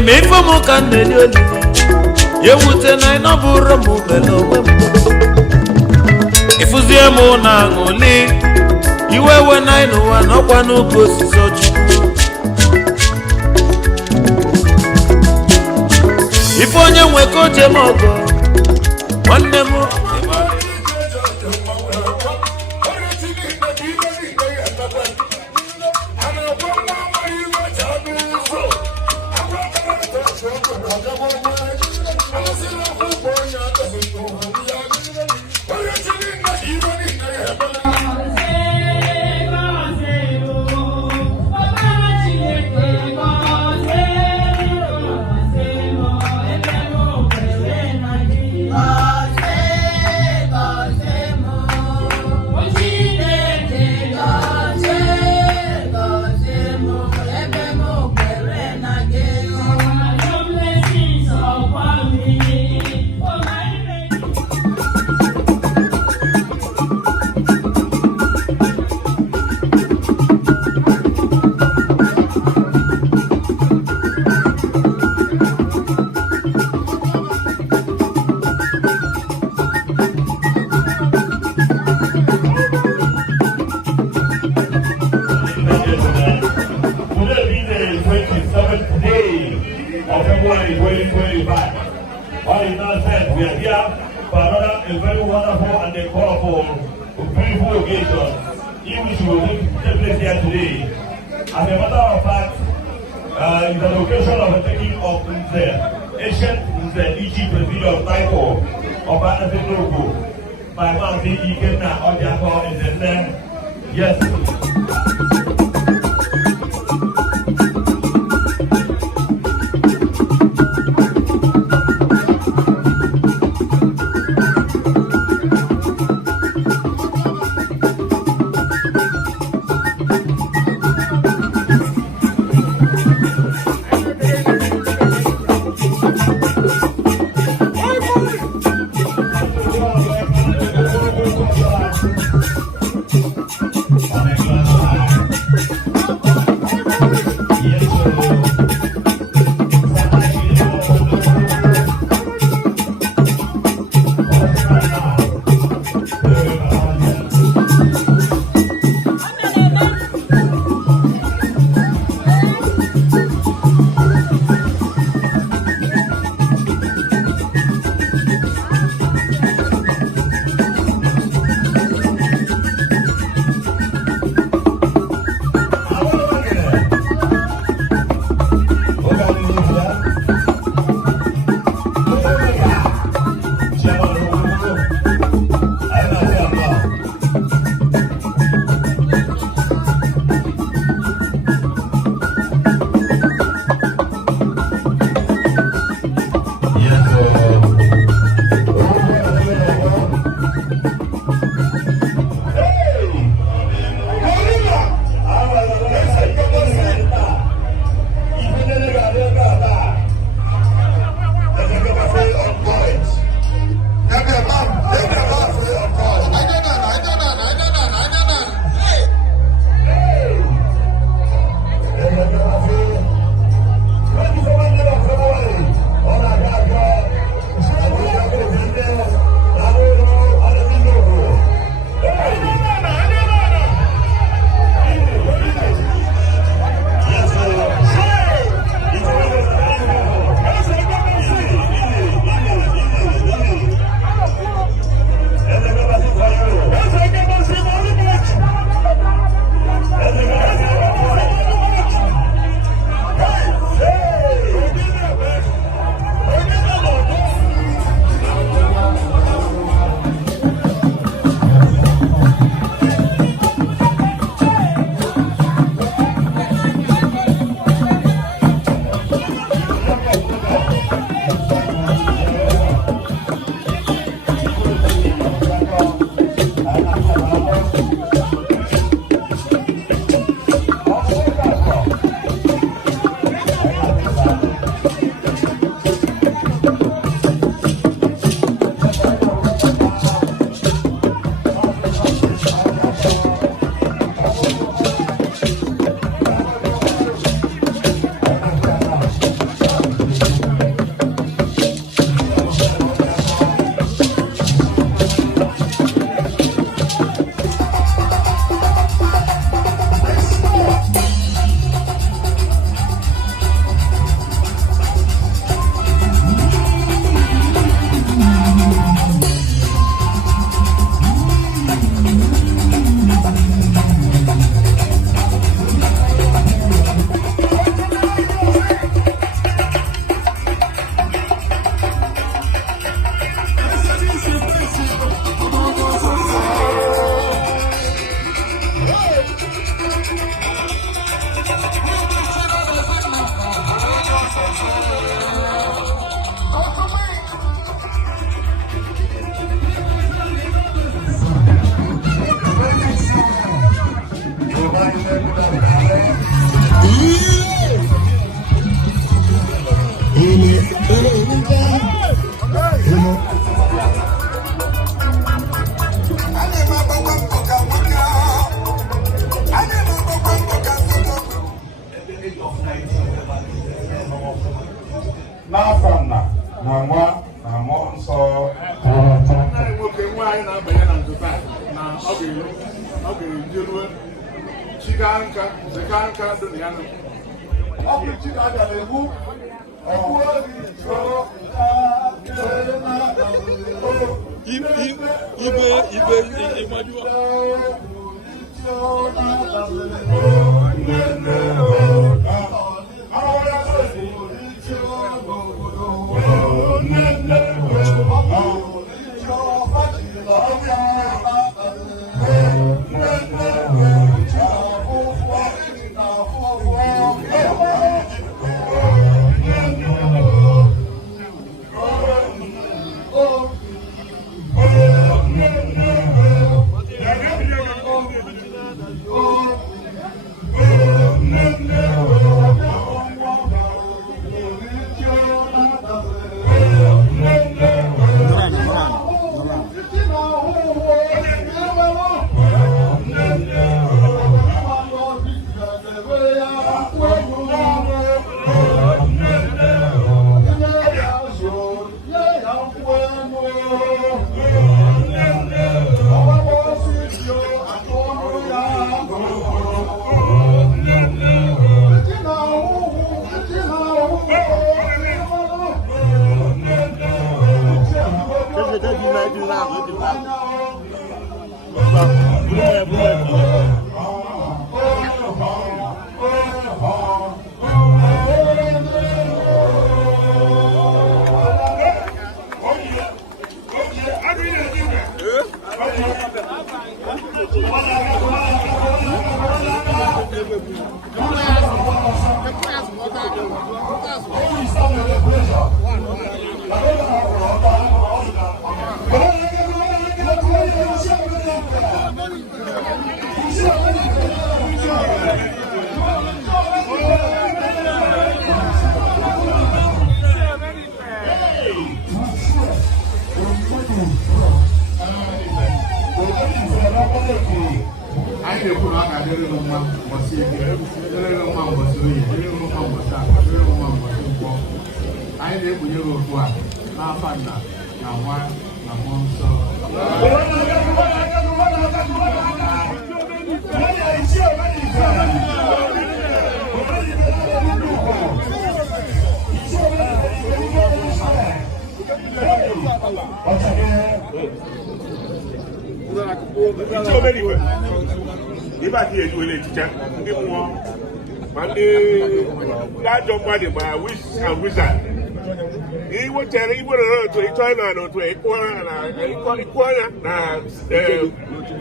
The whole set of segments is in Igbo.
me for mo kan de oli ye wute na ino buru mo belo we ifuzie mo na ngoli iwe we na ino wa no kwa no ko siso chukwu ifonye nwe ko je mogo wanne mo We are here for another a very wonderful and a colorful, beautiful occasion in which we will take place here today. As a matter of fact, it's an occasion of the taking of the ancient Egypt president title of Anaselogo by Manzi Ikenna Odiako in the name. Yes. nsọ. Anyị nwoke nwaanyị na-abanye na nzụta na ọ ga-ejeruo chiga nka zeka nka dị na ya. Ọ bụ chiga aga na-egbu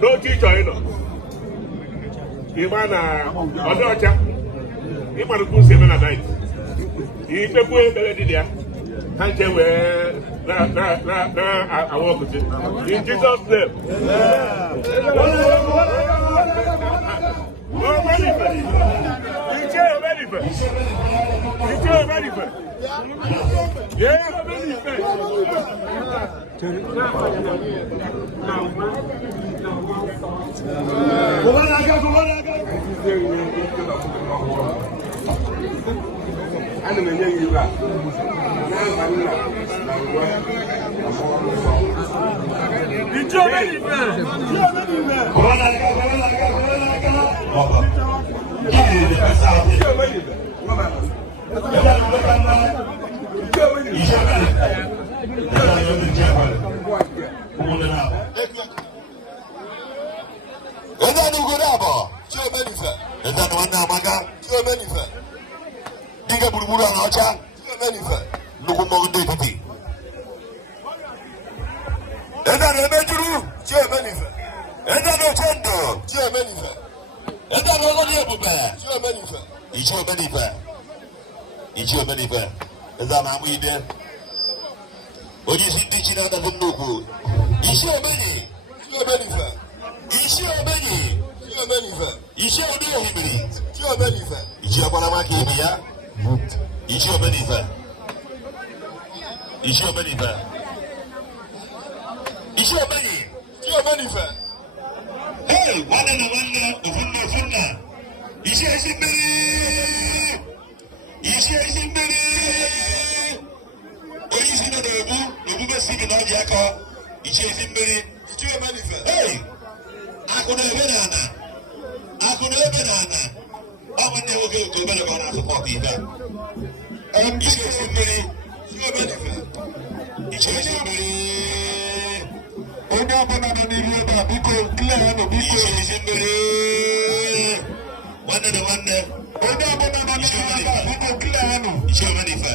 n'otu ịchọ ịnọ ịma na ọdị ọcha ịmarụkwu si eme na night ikpekwu ekpere dị ya ha nche wee na-awa ọkụchi in Jesus name. Oyi si na ebube si bi na ọjị akọ iche ezi mmiri hey akụ na ebe na ana akụ na ebe na ana ọ bụ ndị nwoke nke obere ka ọ na-asọpọtụ ibe iche ezi mmiri iche ezi mmiri onye ọbụla nọ n'ihu ebe a biko klee ya nọ biko ezi mmiri nwanne na nwanne onye ọbụla nọ n'ihu ebe a biko klee ya nọ iche omenife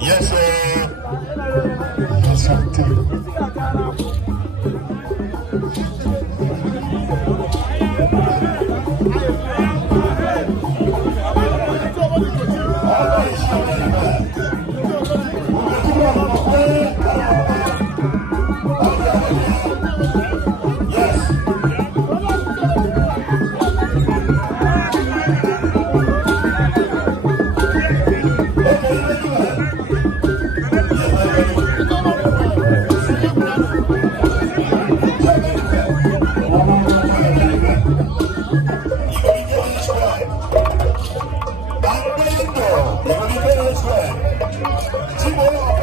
Yes, sir. Simon